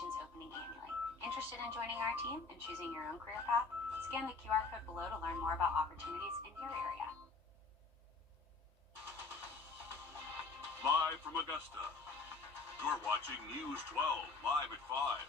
positions opening annually. Interested in joining our team and choosing your own career path? Scan the QR code below to learn more about opportunities in your area. Live from Augusta, you're watching News 12 live at 5.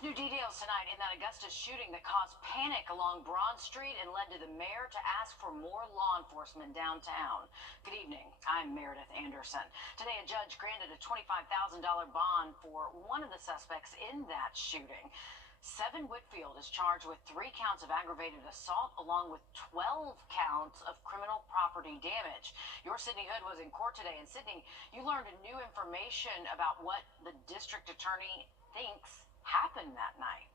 New details tonight in that Augusta shooting that caused panic along Broad Street and led to the mayor to ask for more law enforcement downtown. Good evening. I'm Meredith Anderson. Today, a judge granted a $25,000 bond for one of the suspects in that shooting. Seven Whitfield is charged with 3 counts of aggravated assault along with 12 counts of criminal property damage. Your Sydney Hood was in court today. And Sydney, you learned new information about what the district attorney thinks happened that night.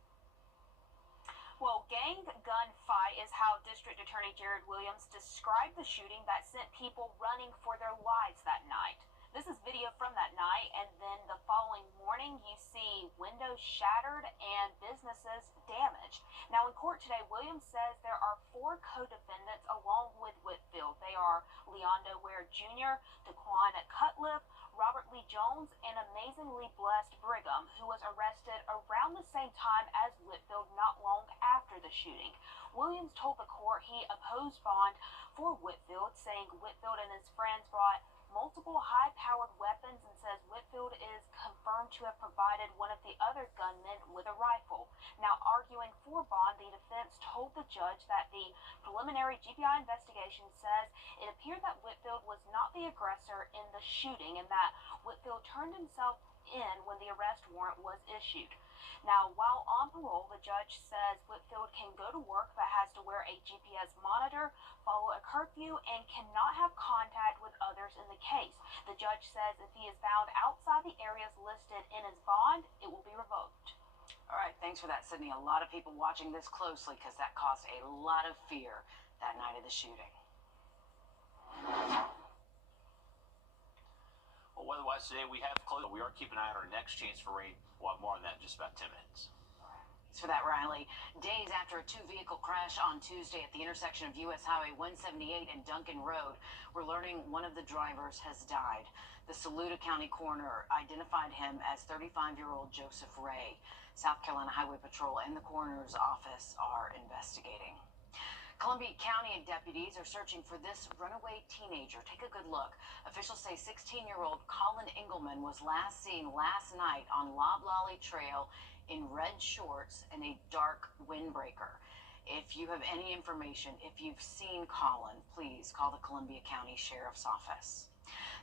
Well, gang gunfight is how District Attorney Jared Williams described the shooting that sent people running for their lives that night. This is video from that night, and then the following morning you see windows shattered and businesses damaged. Now in court today, Williams says there are 4 co-defendants along with Whitfield. They are Leondo Ware Jr., Daquan Cutlip, Robert Lee Jones, and amazingly blessed Brigham, who was arrested around the same time as Whitfield not long after the shooting. Williams told the court he opposed bond for Whitfield, saying Whitfield and his friends brought multiple high-powered weapons and says Whitfield is confirmed to have provided one of the other gunmen with a rifle. Now, arguing for bond, the defense told the judge that the preliminary GBI investigation says it appeared that Whitfield was not the aggressor in the shooting and that Whitfield turned himself in when the arrest warrant was issued. Now, while on parole, the judge says Whitfield can go to work but has to wear a GPS monitor, follow a curfew, and cannot have contact with others in the case. The judge says if he is found outside the areas listed in his bond, it will be revoked. All right, thanks for that, Sydney. A lot of people watching this closely because that caused a lot of fear that night of the shooting. Well, weather-wise today, we have closed. We are keeping an eye on our next chance for rain. We'll have more on that in just about 10 minutes. Thanks for that, Riley. Days after a 2-vehicle crash on Tuesday at the intersection of U.S. Highway 178 and Duncan Road, we're learning one of the drivers has died. The Saluda County coroner identified him as 35-year-old Joseph Ray. South Carolina Highway Patrol and the coroner's office are investigating. Columbia County deputies are searching for this runaway teenager. Take a good look. Officials say 16-year-old Colin Engelman was last seen last night on Loblolly Trail in red shorts and a dark windbreaker. If you have any information, if you've seen Colin, please call the Columbia County Sheriff's Office.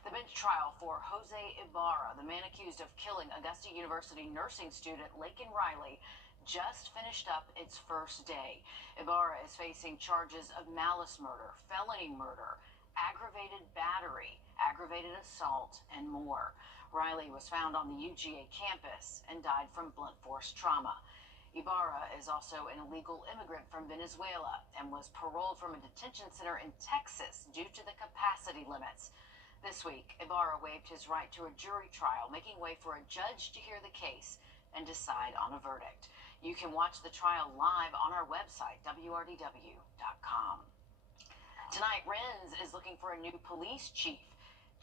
The bench trial for Jose Ibarra, the man accused of killing Augusta University nursing student Laken Riley, just finished up its first day. Ibarra is facing charges of malice murder, felony murder, aggravated battery, aggravated assault, and more. Riley was found on the UGA campus and died from blunt force trauma. Ibarra is also an illegal immigrant from Venezuela and was paroled from a detention center in Texas due to the capacity limits. This week, Ibarra waived his right to a jury trial, making way for a judge to hear the case and decide on a verdict. You can watch the trial live on our website, wrdw.com. Tonight, Rennes is looking for a new police chief.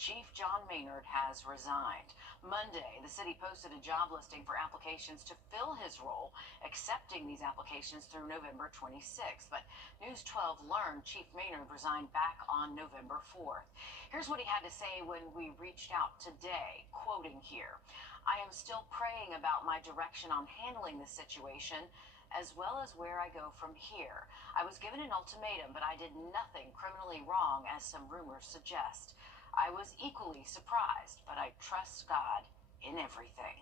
Chief John Maynard has resigned. Monday, the city posted a job listing for applications to fill his role, accepting these applications through November 26th. But News 12 learned Chief Maynard resigned back on November 4th. Here's what he had to say when we reached out today, quoting here. I am still praying about my direction on handling this situation, as well as where I go from here. I was given an ultimatum, but I did nothing criminally wrong, as some rumors suggest. I was equally surprised, but I trust God in everything.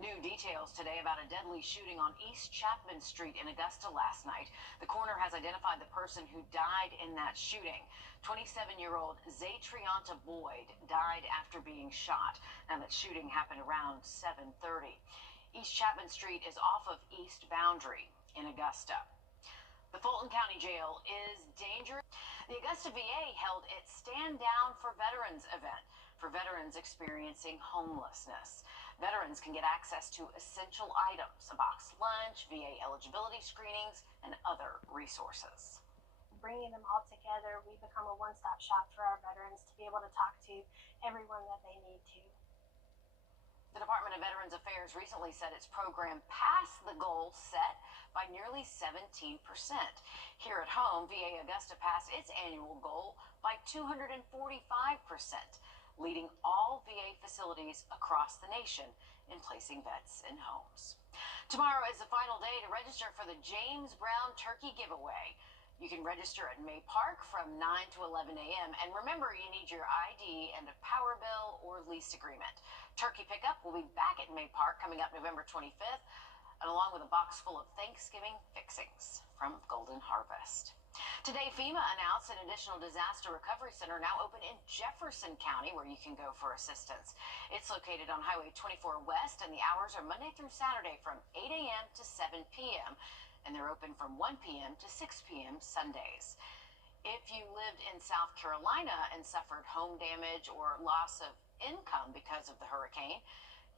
New details today about a deadly shooting on East Chapman Street in Augusta last night. The coroner has identified the person who died in that shooting. 27-year-old Zatrianta Boyd died after being shot. Now, that shooting happened around 7:30. East Chapman Street is off of East Boundary in Augusta. The Fulton County Jail is dangerous. The Augusta VA held its Stand Down for Veterans event for veterans experiencing homelessness. Veterans can get access to essential items, a boxed lunch, VA eligibility screenings, and other resources. Bringing them all together, we become a one-stop shop for our veterans to be able to talk to everyone that they need to. The Department of Veterans Affairs recently said its program passed the goal set by nearly 17%. Here at home, VA Augusta passed its annual goal by 245%, leading all VA facilities across the nation in placing vets in homes. Tomorrow is the final day to register for the James Brown Turkey Giveaway. You can register at May Park from 9 to 11 a.m. And remember, you need your ID and a power bill or lease agreement. Turkey pickup will be back at May Park coming up November 25th, and along with a box full of Thanksgiving fixings from Golden Harvest. Today, FEMA announced an additional disaster recovery center now open in Jefferson County where you can go for assistance. It's located on Highway 24 West, and the hours are Monday through Saturday from 8 a.m. to 7 p.m., and they're open from 1 p.m. to 6 p.m. Sundays. If you lived in South Carolina and suffered home damage or loss of income because of the hurricane,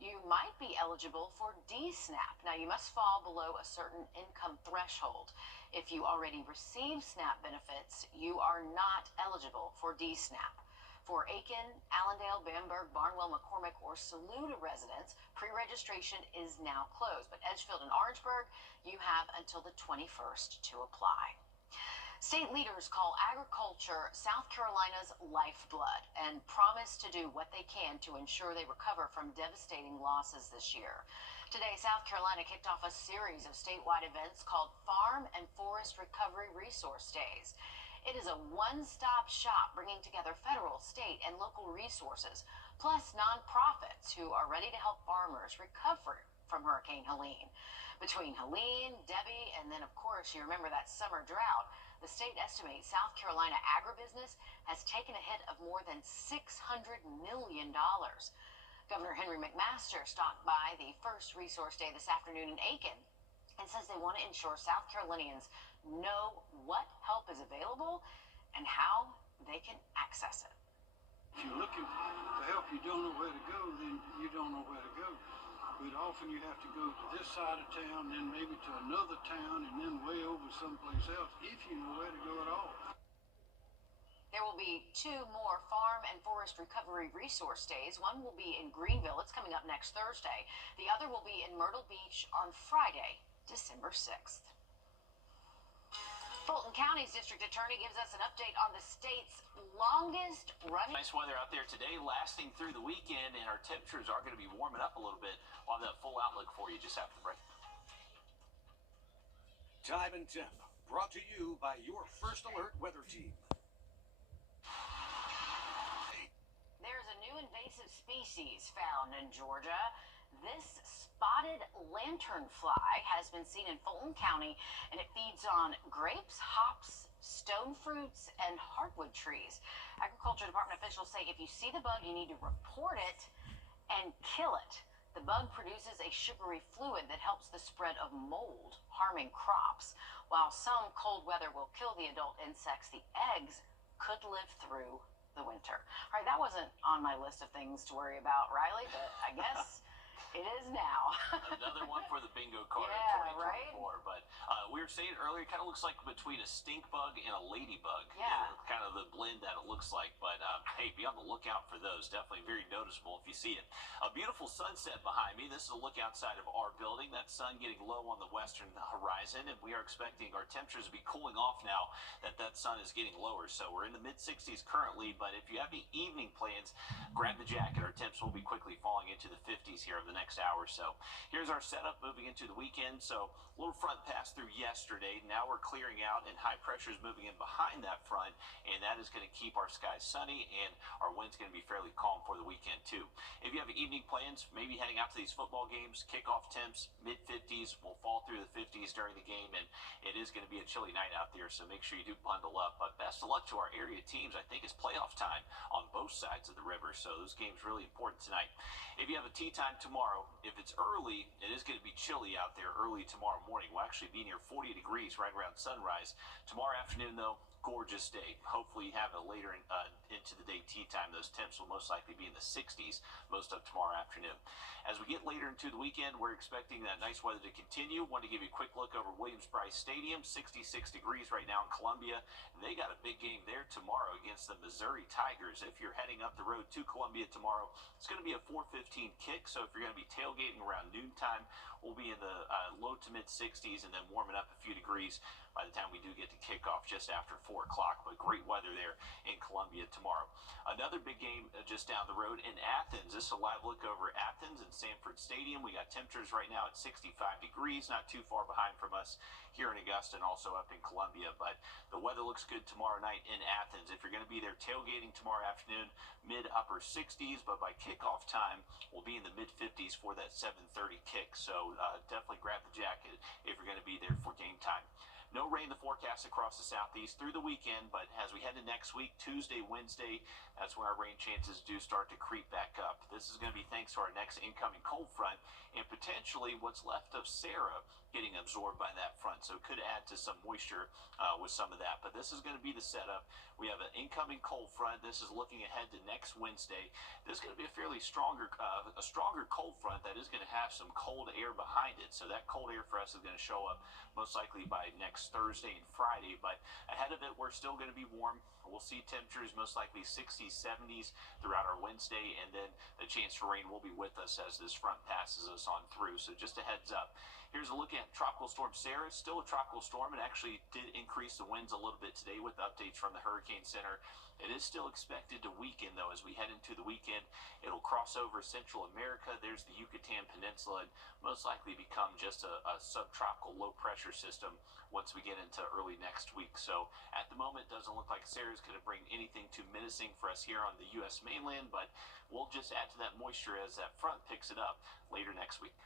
you might be eligible for D-SNAP. Now, you must fall below a certain income threshold. If you already receive SNAP benefits, you are not eligible for D-SNAP. For Aiken, Allendale, Bamberg, Barnwell, McCormick, or Saluda residents, pre-registration is now closed. But Edgefield and Orangeburg, you have until the 21st to apply. State leaders call agriculture South Carolina's lifeblood and promise to do what they can to ensure they recover from devastating losses this year. Today, South Carolina kicked off a series of statewide events called Farm and Forest Recovery Resource Days. It is a one-stop shop bringing together federal, state, and local resources, plus nonprofits who are ready to help farmers recover from Hurricane Helene. Between Helene, Debbie, and then, of course, you remember that summer drought, the state estimates South Carolina agribusiness has taken a hit of more than $600 million. Governor Henry McMaster stopped by the first resource day this afternoon in Aiken and says they want to ensure South Carolinians know what help is available and how they can access it. If you're looking for help, you don't know where to go, then you don't know where to go. But often you have to go to this side of town, then maybe to another town, and then way over someplace else, if you know where to go at all. There will be 2 more Farm and Forest Recovery Resource Days. One will be in Greenville. It's coming up next Thursday. The other will be in Myrtle Beach on Friday, December 6th. Fulton County's district attorney gives us an update on the state's longest running. Nice weather out there today, lasting through the weekend, and our temperatures are going to be warming up a little bit. We'll have that full outlook for you just after the break. Time and Temp, brought to you by your First Alert weather team. There's a new invasive species found in Georgia. This spotted lanternfly has been seen in Fulton County, and it feeds on grapes, hops, stone fruits, and hardwood trees. Agriculture Department officials say if you see the bug, you need to report it and kill it. The bug produces a sugary fluid that helps the spread of mold, harming crops. While some cold weather will kill the adult insects, the eggs could live through the winter. All right, that wasn't on my list of things to worry about, Riley, but I guess it is now. Another one for the bingo card Yeah, in 2024. right? But we were saying earlier, it kind of looks like between a stink bug and a ladybug. Yeah. Kind of the blend that it looks like. But hey, be on the lookout for those. Definitely very noticeable if you see it. A beautiful sunset behind me. This is a look outside of our building. That sun getting low on the western horizon, and we are expecting our temperatures to be cooling off now that sun is getting lower. So we're in the mid-60s currently, but if you have any evening plans, grab the jacket. Our temps will be quickly falling into the 50s here over the next hour or so. Here's our setup moving into the weekend. So a little front pass through yesterday. Now we're clearing out, and high pressure is moving in behind that front, and that is going to keep our skies sunny, and our wind's going to be fairly calm for the weekend too. If you have evening plans, maybe heading out to these football games, kickoff temps mid-50s, will fall through the 50s during the game, and it is going to be a chilly night out there, so make sure you do bundle up. But best of luck to our area teams. I think it's playoff time on both sides of the river, so those games really important tonight. If you have a tea time tomorrow, if it's early, it is going to be chilly out there early tomorrow morning. We'll actually be near 40 degrees right around sunrise. Tomorrow afternoon, though, gorgeous day. Hopefully you have it later into the day tea time. Those temps will most likely be in the 60s most of tomorrow afternoon. As we get later into the weekend, we're expecting that nice weather to continue. Want to give you a quick look over Williams-Brice Stadium. 66 degrees right now in Columbia. They got a big game there tomorrow against against the Missouri Tigers. If you're heading up the road to Columbia tomorrow, it's going to be a 4:15 kick. So if you're going to be tailgating around noontime, we'll be in the low to mid 60s and then warming up a few degrees by the time we do get to kickoff just after 4 o'clock. But great weather there in Columbia tomorrow. Another big game just down the road in Athens. This is a live look over Athens and Sanford Stadium. We got temperatures right now at 65 degrees, not too far behind from us here in Augusta and also up in Columbia. But the weather looks good tomorrow night in Athens. If you're going to be there tailgating tomorrow afternoon, mid-upper 60s, but by kickoff time, we'll be in the mid-50s for that 7:30 kick. So definitely grab the jacket if you're going to be there for game time. No rain in the forecast across the southeast through the weekend, but as we head to next week, Tuesday, Wednesday, that's when our rain chances do start to creep back up. This is going to be thanks to our next incoming cold front and potentially what's left of Sarah getting absorbed by that front. So it could add to some moisture with some of that. But this is going to be the setup. We have an incoming cold front. This is looking ahead to next Wednesday. This is going to be a fairly stronger cold front that is going to have some cold air behind it. So that cold air for us is going to show up most likely by next Thursday and Friday. But ahead of it, we're still going to be warm. We'll see temperatures most likely 60s, 70s throughout our Wednesday, and then the chance for rain will be with us as this front passes us on through. So just a heads up. Here's a look at Tropical Storm Sarah. Still a tropical storm. It actually did increase the winds a little bit today with updates from the Hurricane Center. It is still expected to weaken, though, as we head into the weekend. It'll cross over Central America. There's the Yucatan Peninsula, and most likely become just a subtropical low-pressure system once we get into early next week. So at the moment, it doesn't look like Sarah's going to bring anything too menacing for us here on the U.S. mainland, but we'll just add to that moisture as that front picks it up later next week.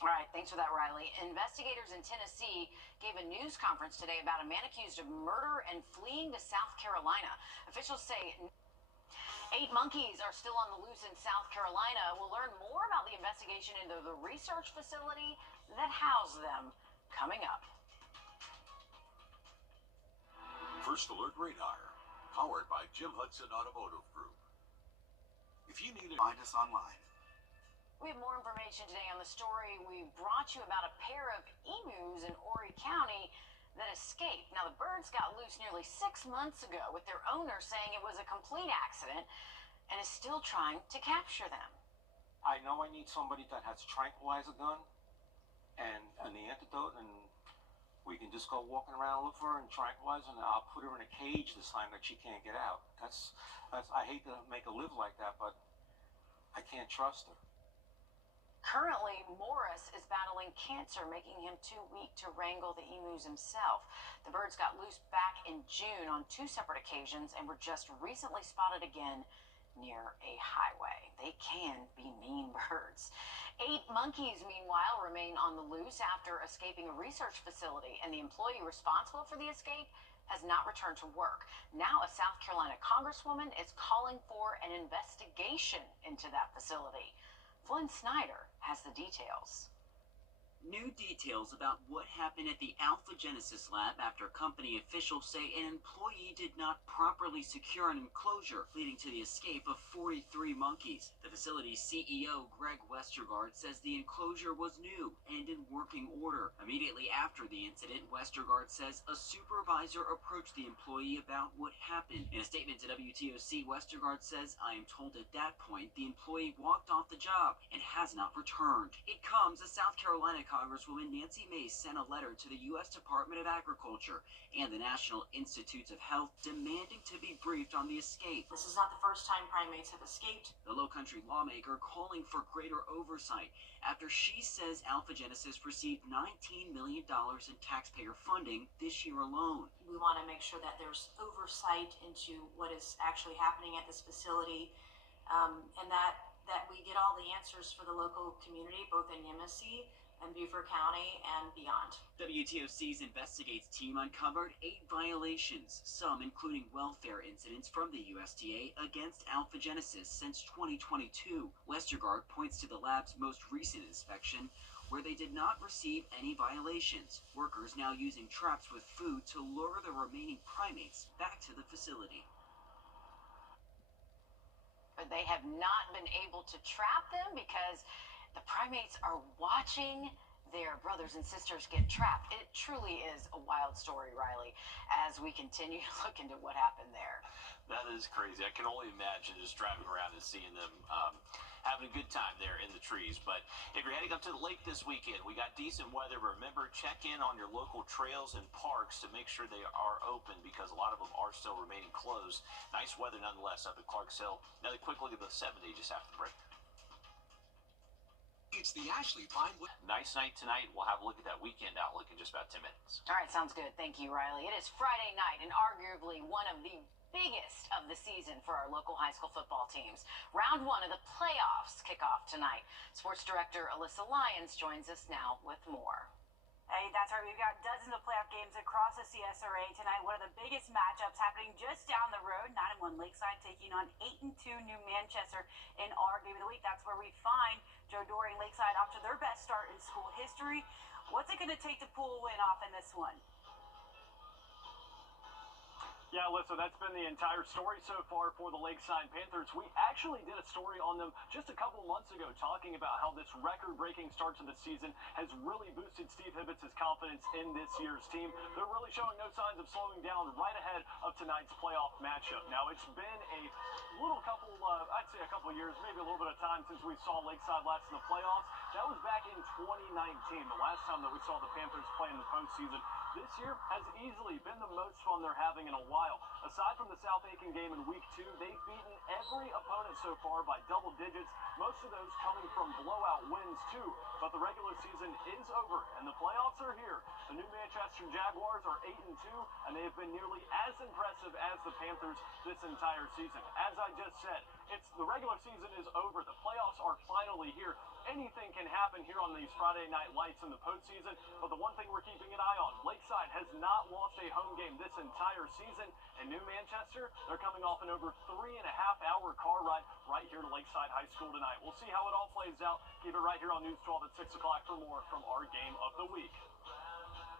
All right, thanks for that, Riley. Investigators in Tennessee gave a news conference today about a man accused of murder and fleeing to South Carolina. Officials say 8 monkeys are still on the loose in South Carolina. We'll learn more about the investigation into the research facility that housed them coming up. First Alert Radar, powered by Jim Hudson Automotive Group. If you need to find us online. We have more information today on the story we brought you about a pair of emus in Horry County that escaped. Now, the birds got loose nearly 6 months ago, with their owner saying it was a complete accident and is still trying to capture them. I know I need somebody that has a tranquilizer gun and the antidote, and we can just go walking around and look for her and tranquilize her, and I'll put her in a cage this time that she can't get out. That's I hate to make her live like that, but I can't trust her. Currently, Morris is battling cancer, making him too weak to wrangle the emus himself. The birds got loose back in June on 2 separate occasions and were just recently spotted again near a highway. They can be mean birds. 8 monkeys, meanwhile, remain on the loose after escaping a research facility, and the employee responsible for the escape has not returned to work. Now, a South Carolina congresswoman is calling for an investigation into that facility. Flynn Snyder has the details. New details about what happened at the Alpha Genesis lab after company officials say an employee did not properly secure an enclosure, leading to the escape of 43 monkeys. The facility's CEO, Greg Westergaard, says the enclosure was new and in working order. Immediately after the incident, Westergaard says a supervisor approached the employee about what happened. In a statement to WTOC, Westergaard says, "I am told at that point the employee walked off the job and has not returned." It comes as South Carolina Congresswoman Nancy Mace sent a letter to the U.S. Department of Agriculture and the National Institutes of Health demanding to be briefed on the escape. This is not the first time primates have escaped. The Low-Country lawmaker calling for greater oversight after she says Alpha Genesis received $19 million in taxpayer funding this year alone. We want to make sure that there's oversight into what is actually happening at this facility, and that we get all the answers for the local community, both in Nemacy and Beaufort County and beyond. WTOC's Investigates team uncovered 8 violations, some including welfare incidents from the USDA against Alpha Genesis since 2022. Westergaard points to the lab's most recent inspection, where they did not receive any violations. Workers now using traps with food to lure the remaining primates back to the facility. But they have not been able to trap them because the primates are watching their brothers and sisters get trapped. It truly is a wild story, Riley, as we continue to look into what happened there. Now, That is crazy. I can only imagine just driving around and seeing them having a good time there in the trees. But if you're heading up to the lake this weekend, we got decent weather. Remember, check in on your local trails and parks to make sure they are open because a lot of them are still remaining closed. Nice weather nonetheless up at Clarks Hill. Another quick look at the 70 just after the break. It's the Ashley Pinewood. Nice night tonight. We'll have a look at that weekend outlook in just about 10 minutes. All right, sounds good. Thank you, Riley. It is Friday night and arguably one of the biggest of the season for our local high school football teams. Round one of the playoffs kick off tonight. Sports director Alyssa Lyons joins us now with more. Hey, that's right. We've got dozens of playoff games across the CSRA tonight. One of the biggest matchups happening just down the road. 9-1 Lakeside taking on 8-2 New Manchester in our game of the week. That's where we find Joe Doring Lakeside off to their best start in school history. What's it going to take to pull a win off in this one? Yeah, Alyssa, that's been the entire story so far for the Lakeside Panthers. We actually did a story on them just a couple months ago talking about how this record-breaking start to the season has really boosted Steve Hibbett's confidence in this year's team. They're really showing no signs of slowing down right ahead of tonight's playoff matchup. Now, it's been a I'd say a couple of years, maybe a little bit of time since we saw Lakeside last in the playoffs. That was back in 2019, the last time that we saw the Panthers play in the postseason. This year has easily been the most fun they're having in a while. Aside from the South Aiken game in week 2, they've beaten every opponent so far by double digits, most of those coming from blowout wins too. But the regular season is over and the playoffs are here. The New Manchester Jaguars are 8-2 and they have been nearly as impressive as the Panthers this entire season. As I just said, the regular season is over. The playoffs are finally here. Anything can happen here on these Friday night lights in the postseason, but the one thing we're keeping an eye on, Lakeside has not lost a home game this entire season, and New Manchester, they're coming off an over 3.5-hour car ride right here to Lakeside High School tonight. We'll see how it all plays out. Keep it right here on News 12 at 6 o'clock for more from our game of the week.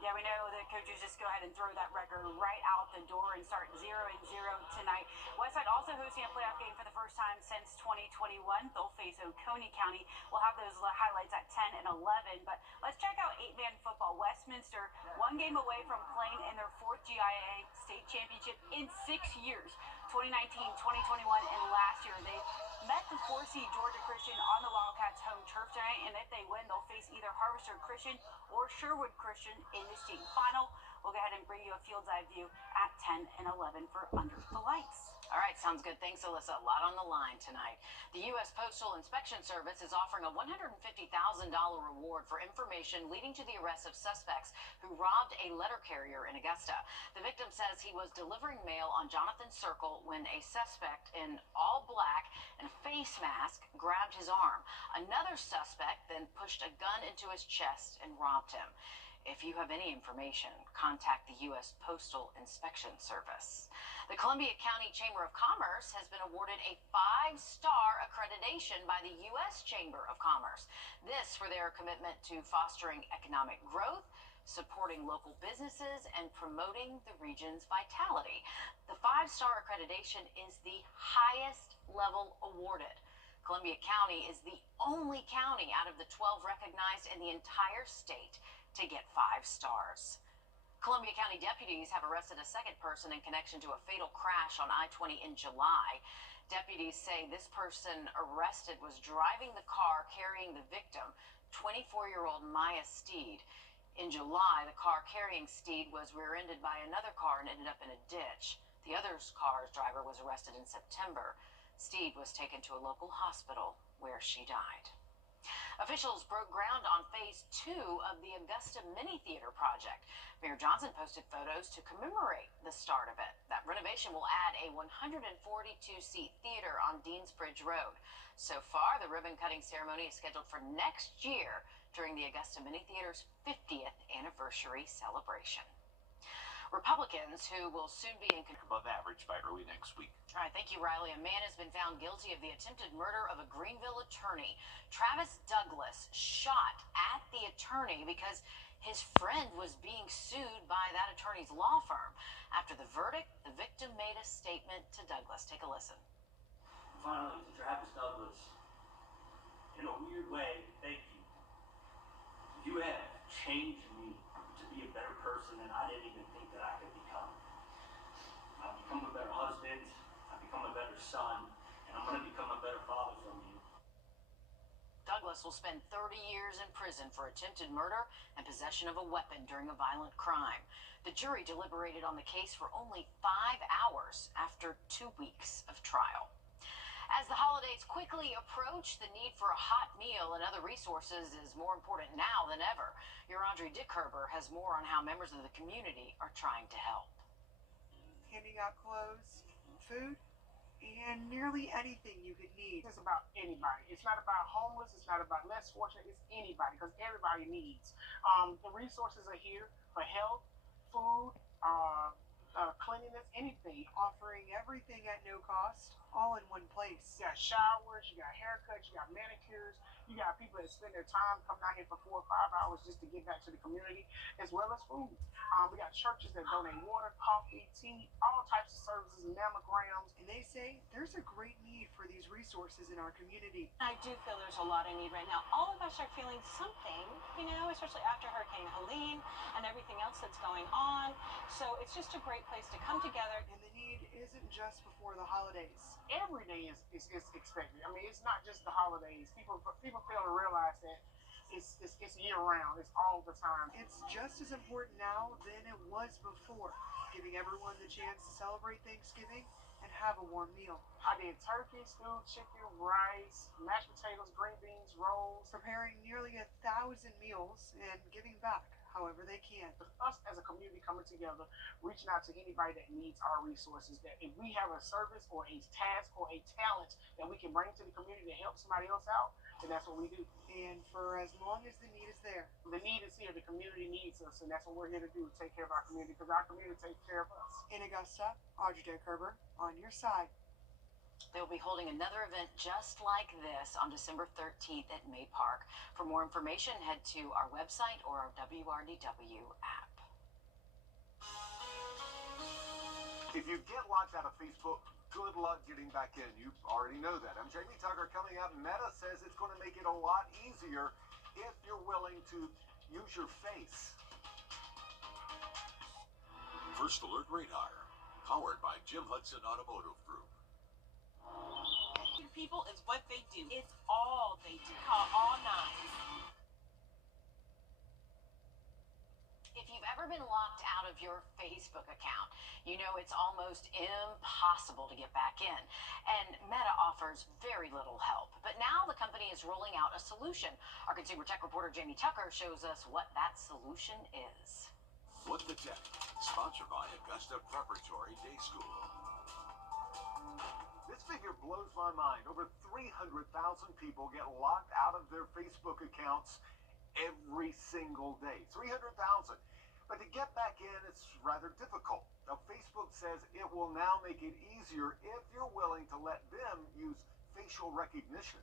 Yeah, we know that coaches just go ahead and throw that record right out the door and start 0-0 tonight. Westside also hosting a playoff game for the first time since 2021. They'll face Oconee County. We'll have those highlights at 10 and 11. But let's check out 8-man football. Westminster, one game away from playing in their 4th GIA state championship in 6 years. 2019, 2021, and last year they met the 4-seed Georgia Christian on the Wildcats' home turf tonight, and if they win, they'll face either Harvester Christian or Sherwood Christian in the state final. We'll go ahead and bring you a field's eye view at 10 and 11 for Under the Lights. All right, sounds good. Thanks, Alyssa. A lot on the line tonight. The U.S. Postal Inspection Service is offering a $150,000 reward for information leading to the arrest of suspects who robbed a letter carrier in Augusta. The victim says he was delivering mail on Jonathan Circle when a suspect in all black and a face mask grabbed his arm. Another suspect then pushed a gun into his chest and robbed him. If you have any information, contact the U.S. Postal Inspection Service. The Columbia County Chamber of Commerce has been awarded a 5-star accreditation by the U.S. Chamber of Commerce. This for their commitment to fostering economic growth, supporting local businesses, and promoting the region's vitality. The 5-star accreditation is the highest level awarded. Columbia County is the only county out of the 12 recognized in the entire state to get 5 stars. Columbia County deputies have arrested a second person in connection to a fatal crash on I-20 in July. Deputies say this person arrested was driving the car carrying the victim, 24-year-old Maya Steed. In July, the car carrying Steed was rear-ended by another car and ended up in a ditch. The other car's driver was arrested in September. Steed was taken to a local hospital where she died. Officials broke ground on Phase 2 of the Augusta Mini Theater project. Mayor Johnson posted photos to commemorate the start of it. That renovation will add a 142-seat theater on Deansbridge Road. So far, the ribbon-cutting ceremony is scheduled for next year during the Augusta Mini Theater's 50th anniversary celebration. Republicans who will soon be in above average by early next week. All right, thank you, Riley. A man has been found guilty of the attempted murder of a Greenville attorney. Travis Douglas shot at the attorney because his friend was being sued by that attorney's law firm. After the verdict, the victim made a statement to Douglas. Take a listen. Finally, to Travis Douglas, in a weird way, thank you. You have changed me to be a better person than I didn't even think that I could become. I've become a better husband. I've Douglas will spend 30 years in prison for attempted murder and possession of a weapon during a violent crime. The jury deliberated on the case for only 5 hours after 2 weeks of trial. As the holidays quickly approach, the need for a hot meal and other resources is more important now than ever. Your Wrdw has more on how members of the community are trying to help. Handing out clothes, food, and nearly anything you could need. It's about anybody. It's not about homeless. It's not about less fortunate. It's anybody, because everybody needs. The resources are here for health, food, cleanliness, anything. Offering everything at no cost, all in one place. You got showers, you got haircuts, you got manicures, you got people that spend their time coming out here for 4 or 5 hours just to get back to the community, as well as food. We got churches that donate water, coffee, tea, all types of services, mammograms. And they say there's a great need for these resources in our community. I do feel there's a lot of need right now. All of us are feeling something, especially after Hurricane Helene and everything else that's going on. So it's just a great place to come together. And the need isn't just before the holidays. Every day is expected. I mean, it's not just the holidays. People fail to realize that it's year round. It's all the time. It's just as important now than it was before, giving everyone the chance to celebrate Thanksgiving and have a warm meal. I did turkey, stewed chicken, rice, mashed potatoes, green beans, rolls. Preparing nearly 1,000 meals and giving back however they can. Us as a community coming together, reaching out to anybody that needs our resources, that if we have a service or a task or a talent that we can bring to the community to help somebody else out, then that's what we do. And for as long as the need is there. The need is here, the community needs us, and that's what we're here to do, take care of our community, because our community takes care of us. In Augusta, Wrdw on your side. They'll be holding another event just like this on December 13th at May Park. For more information, head to our website or our WRDW app. If you get locked out of Facebook, good luck getting back in. You already know that. I'm Jamie Tucker. Coming up, Meta says it's going to make it a lot easier if you're willing to use your face. First Alert Radar, powered by Jim Hudson Automotive Group. People is what they do. It's all they do. Call all nines. If you've ever been locked out of your Facebook account, you know it's almost impossible to get back in. And Meta offers very little help. But now the company is rolling out a solution. Our consumer tech reporter Jamie Tucker shows us what that solution is. What the Tech, sponsored by Augusta Preparatory Day School. This figure blows my mind. Over 300,000 people get locked out of their Facebook accounts every single day. 300,000. But to get back in, it's rather difficult. Now, Facebook says it will now make it easier if you're willing to let them use facial recognition.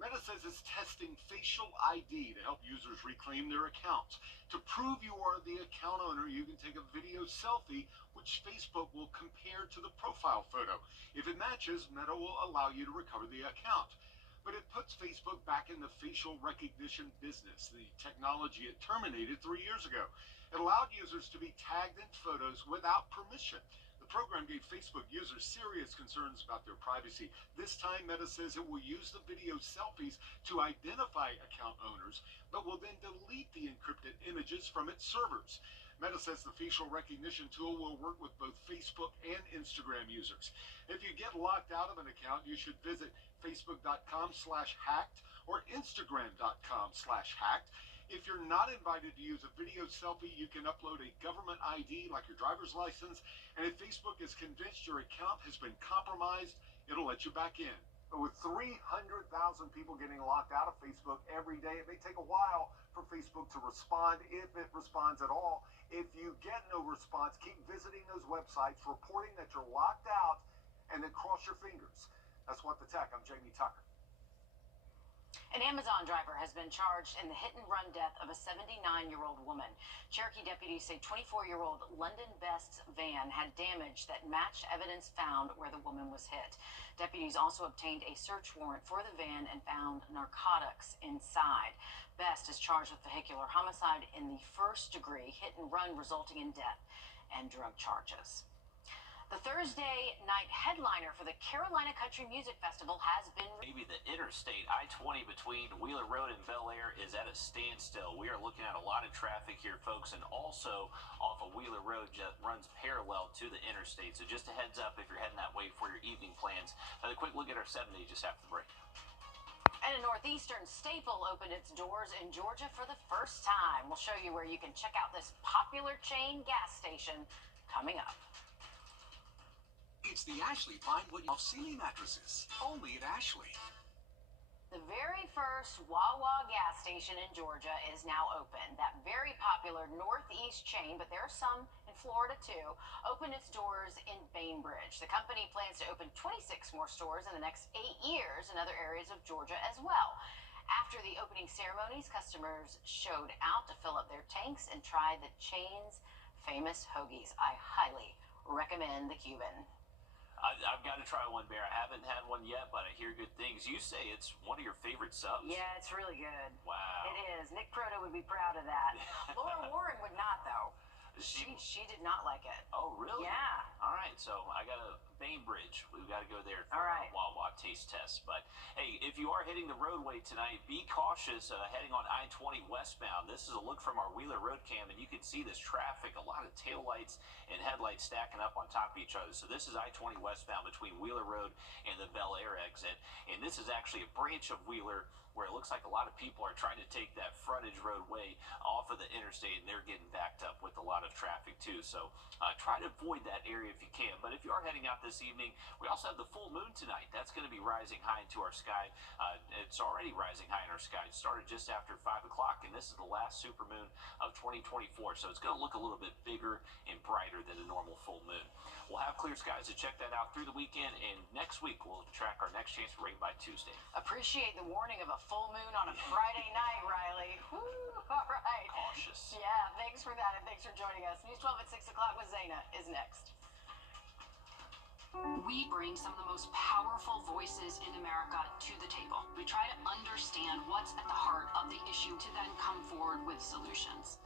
Meta says it's testing facial ID to help users reclaim their accounts. To prove you are the account owner, you can take a video selfie, which Facebook will compare to the profile photo. If it matches, Meta will allow you to recover the account. But it puts Facebook back in the facial recognition business, the technology it terminated 3 years ago. It allowed users to be tagged in photos without permission. The program gave Facebook users serious concerns about their privacy. This time, Meta says it will use the video selfies to identify account owners, but will then delete the encrypted images from its servers. Meta says the facial recognition tool will work with both Facebook and Instagram users. If you get locked out of an account, you should visit facebook.com/hacked or instagram.com/hacked. If you're not invited to use a video selfie, you can upload a government ID like your driver's license. And if Facebook is convinced your account has been compromised, it'll let you back in. But with 300,000 people getting locked out of Facebook every day, it may take a while for Facebook to respond, if it responds at all. If you get no response, keep visiting those websites, reporting that you're locked out, and then cross your fingers. That's What the Tech. I'm Jamie Tucker. An Amazon driver has been charged in the hit-and-run death of a 79-year-old woman. Cherokee deputies say 24-year-old London Best's van had damage that matched evidence found where the woman was hit. Deputies also obtained a search warrant for the van and found narcotics inside. Best is charged with vehicular homicide in the first degree, hit-and-run resulting in death, and drug charges. The Thursday night headliner for the Carolina Country Music Festival has been... Maybe the interstate I-20 between Wheeler Road and Bel Air is at a standstill. We are looking at a lot of traffic here, folks, and also off of Wheeler Road runs parallel to the interstate. So just a heads up if you're heading that way for your evening plans. A quick look at our 7-day just after the break. And a Northeastern staple opened its doors in Georgia for the first time. We'll show you where you can check out this popular chain gas station coming up. It's the Ashley Pine Wood of Sealy mattresses, only at Ashley. The very first Wawa gas station in Georgia is now open. That very popular Northeast chain, but there are some in Florida too, opened its doors in Bainbridge. The company plans to open 26 more stores in the next 8 years in other areas of Georgia as well. After the opening ceremonies, customers showed out to fill up their tanks and try the chain's famous hoagies. I highly recommend the Cuban. I've got to try one, Bear. I haven't had one yet, but I hear good things. You say it's one of your favorite subs. Yeah, it's really good. Wow. It is. Nick Proto would be proud of that. Laura Warren would not, though. She did not like it. Oh, really? Yeah. All right, so I got a Bainbridge. We've got to go there for All right. a Wawa taste test. But, hey, if you are hitting the roadway tonight, be cautious heading on I-20 westbound. This is a look from our Wheeler Road cam, and you can see this traffic, a lot of taillights and headlights stacking up on top of each other. So this is I-20 westbound between Wheeler Road and the Bel Air exit. And this is actually a branch of Wheeler where it looks like a lot of people are trying to take that frontage roadway off of the interstate, and they're getting backed up with a lot of traffic too. So try to avoid that area if you can. But if you are heading out this evening, we also have the full moon tonight. That's going to be rising high into our sky. It's already rising high in our sky. It started just after 5 o'clock, and this is the last supermoon of 2024. So it's going to look a little bit bigger and brighter than a normal full moon. We'll have clear skies to check that out through the weekend, and next week we'll track our next chance for rain by Tuesday. Appreciate the warning of a full moon on a Friday night, Riley. Woo, all right. Cautious. Yeah, thanks for that, and thanks for joining us. News 12 at 6 o'clock with Zaina is next. We bring some of the most powerful voices in America to the table. We try to understand what's at the heart of the issue to then come forward with solutions.